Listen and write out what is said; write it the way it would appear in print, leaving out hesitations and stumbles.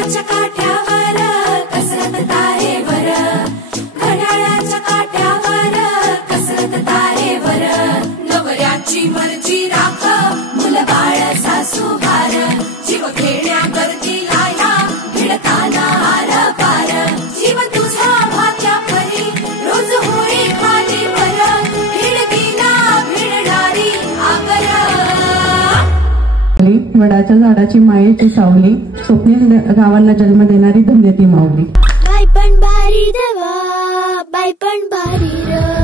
घड्याळाच्या काठ्यावर कसरत तारेवर, घड्याळाच्या काठ्यावर कसरत तारेवर, नवऱ्याची मर्जी राख मुलबाळ सासू हार, जीव खेळण्या गर्दीला या भिडताना आर पार, जीव तुझा भात्या परी रोज होळी खाली वर, भिडकीला भिडणारी आगर. वडाच्या झाडाची मायेची सावली, स्वप्नील गावांना जन्म देणारी धन्य ती माऊली. बाई पण भारी देवा, बाई पण भारी र.